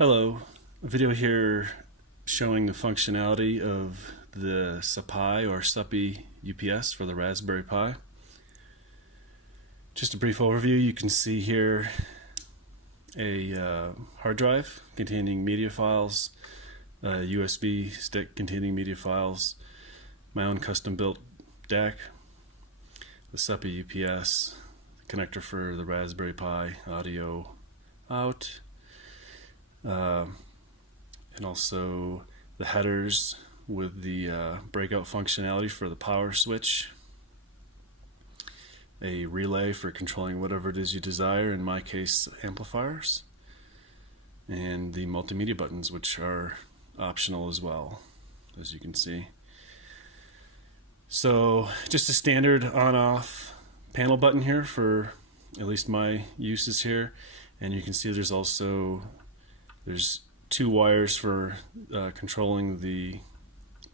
Hello, a video here showing the functionality of the sUpPi or sUpPi UPS for the Raspberry Pi. Just a brief overview, you can see here a hard drive containing media files, a USB stick containing media files, my own custom built DAC, the sUpPi UPS, the connector for the Raspberry Pi audio out, and also the headers with the breakout functionality for the power switch, a relay for controlling whatever it is you desire, in my case amplifiers, and the multimedia buttons, which are optional as well, as you can see. So just a standard on-off panel button here for at least my uses here, and you can see there's two wires for controlling the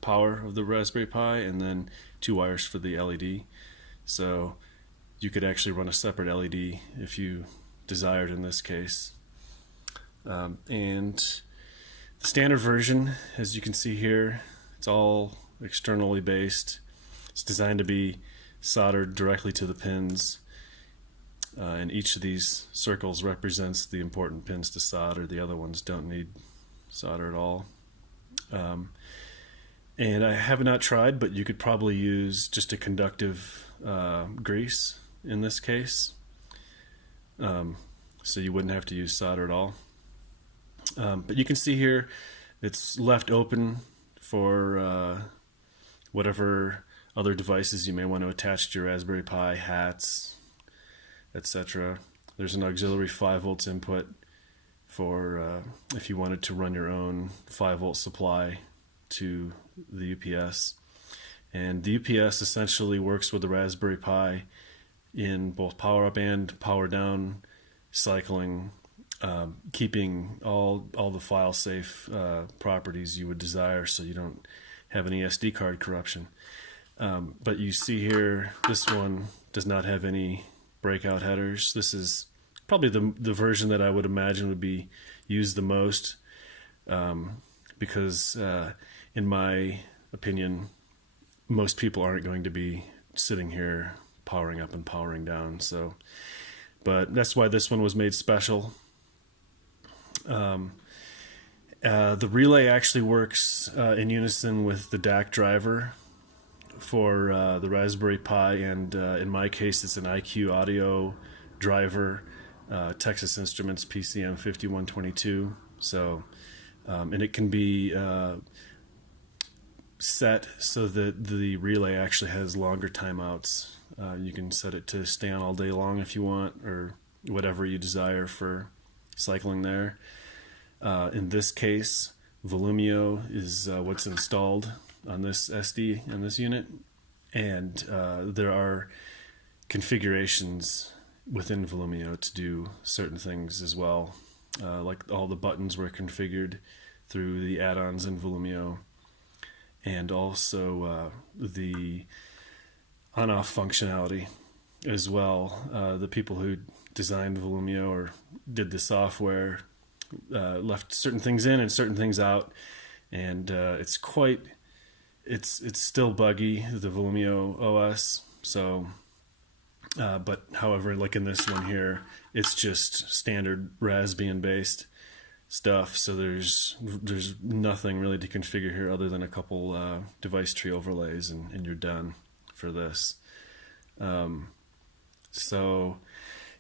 power of the Raspberry Pi, and then two wires for the LED. So you could actually run a separate LED if you desired in this case. And the standard version, as you can see here, it's all externally based. It's designed to be soldered directly to the pins. And each of these circles represents the important pins to solder. The other ones don't need solder at all. And I have not tried, but you could probably use just a conductive grease in this case. So you wouldn't have to use solder at all. But you can see here it's left open for whatever other devices you may want to attach to your Raspberry Pi, hats, etc. There's an auxiliary 5 volts input for if you wanted to run your own 5 volt supply to the UPS. And the UPS essentially works with the Raspberry Pi in both power up and power down cycling, keeping all the file safe properties you would desire, so you don't have any SD card corruption. But you see here, this one does not have any breakout headers. This is probably the version that I would imagine would be used the most, because in my opinion, most people aren't going to be sitting here powering up and powering down. So, but that's why this one was made special. The relay actually works in unison with the DAC driver for the Raspberry Pi, and in my case it's an IQ audio driver, Texas Instruments PCM 5122. So and it can be set so that the relay actually has longer timeouts. You can set it to stay on all day long if you want, or whatever you desire for cycling there. In this case, Volumio is what's installed on this SD and this unit, and there are configurations within Volumio to do certain things as well, like all the buttons were configured through the add-ons in Volumio, and also the on-off functionality as well. The people who designed Volumio or did the software left certain things in and certain things out, and it's still buggy, the Volumio OS. So, but however, like in this one here, it's just standard Raspbian based stuff. So there's nothing really to configure here other than a couple device tree overlays, and you're done for this. So,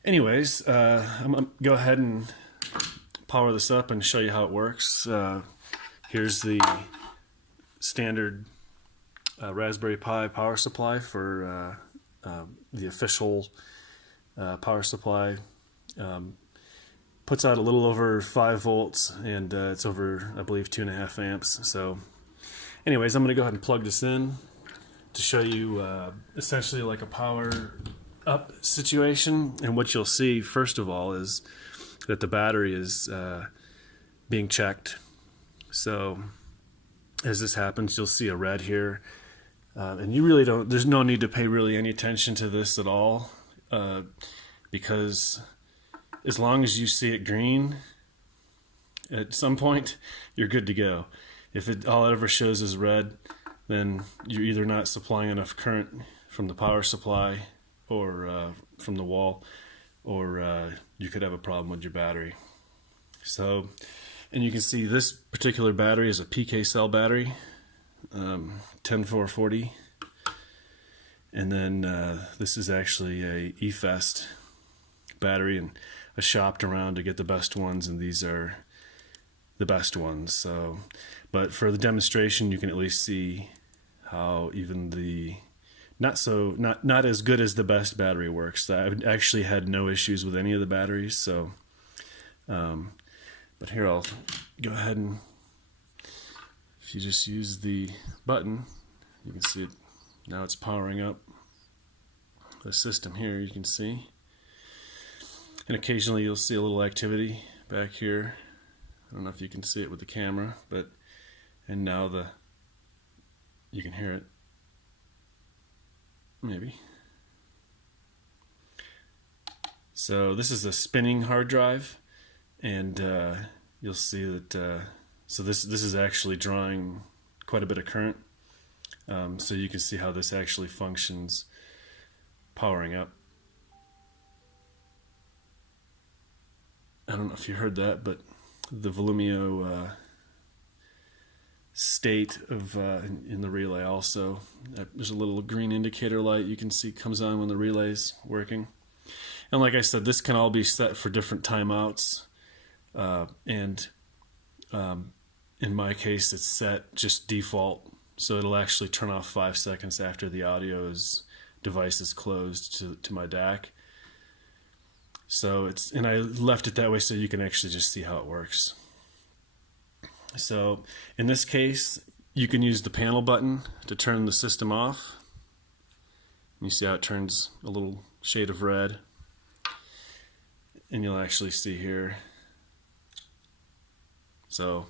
anyways, I'm gonna go ahead and power this up and show you how it works. Here's the standard Raspberry Pi power supply for the official power supply. Puts out a little over 5 volts, and it's over, I believe, 2.5 amps. So anyways, I'm going to go ahead and plug this in to show you essentially like a power up situation. And what you'll see first of all is that the battery is being checked. So as this happens, you'll see a red here, and you really don't, there's no need to pay really any attention to this at all, because as long as you see it green, at some point, you're good to go. If all it ever shows is red, then you're either not supplying enough current from the power supply or from the wall, or you could have a problem with your battery. So, and you can see this particular battery is a PK cell battery, 10440, and then this is actually a eFest battery, and I shopped around to get the best ones, and these are the best ones. So, but for the demonstration, you can at least see how even the not as good as the best battery works. I actually had no issues with any of the batteries. So, but here I'll go ahead and if you just use the button, you can see it now. It's powering up the system here. You can see, and occasionally you'll see a little activity back here. I don't know if you can see it with the camera, but and now you can hear it. Maybe. So this is a spinning hard drive, and you'll see that. So this is actually drawing quite a bit of current. So you can see how this actually functions, powering up. I don't know if you heard that, but the Volumio state of in the relay also. There's a little green indicator light you can see comes on when the relay's working. And like I said, this can all be set for different timeouts. And in my case, it's set just default. So it'll actually turn off 5 seconds after the device is closed to my DAC. So and I left it that way so you can actually just see how it works. So in this case, you can use the panel button to turn the system off. You see how it turns a little shade of red. And you'll actually see here. So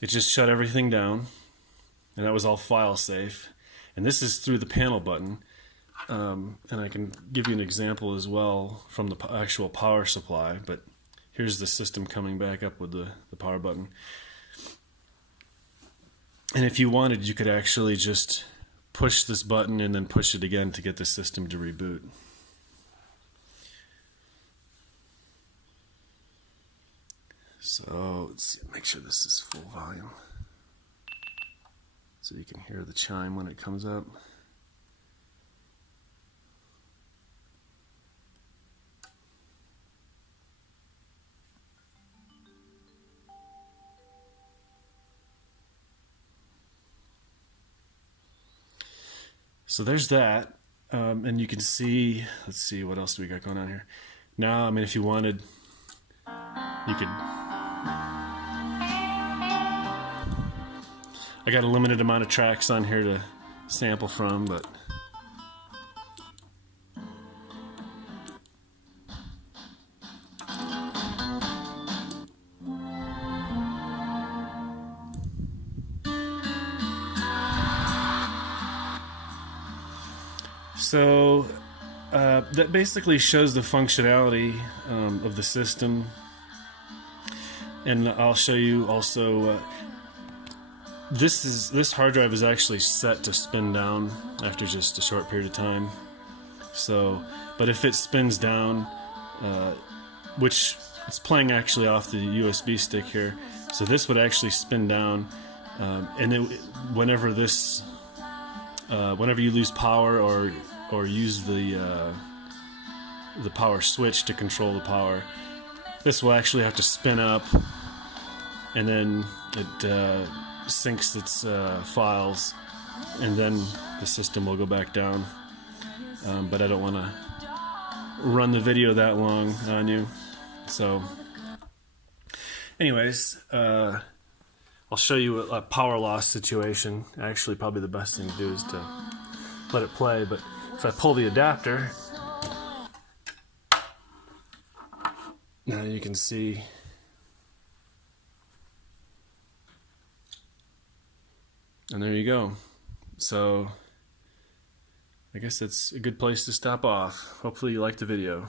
it just shut everything down, and that was all file safe. And this is through the panel button. And I can give you an example as well from the actual power supply, but here's the system coming back up with the power button. And if you wanted, you could actually just push this button and then push it again to get the system to reboot. So let's make sure this is full volume so you can hear the chime when it comes up. So there's that, and you can see, let's see, what else do we got going on here? Now, I mean, if you wanted, you could, I got a limited amount of tracks on here to sample from, but so that basically shows the functionality of the system, and I'll show you also. This hard drive is actually set to spin down after just a short period of time. So, but if it spins down, which it's playing actually off the USB stick here, so this would actually spin down, and whenever you lose power or use the power switch to control the power, this will actually have to spin up, and then it syncs its files, and then the system will go back down. But I don't want to run the video that long on you. So anyways, I'll show you a power loss situation. Actually, probably the best thing to do is to let it play, but if I pull the adapter, now you can see and there you go. So I guess that's a good place to stop off. Hopefully you liked the video.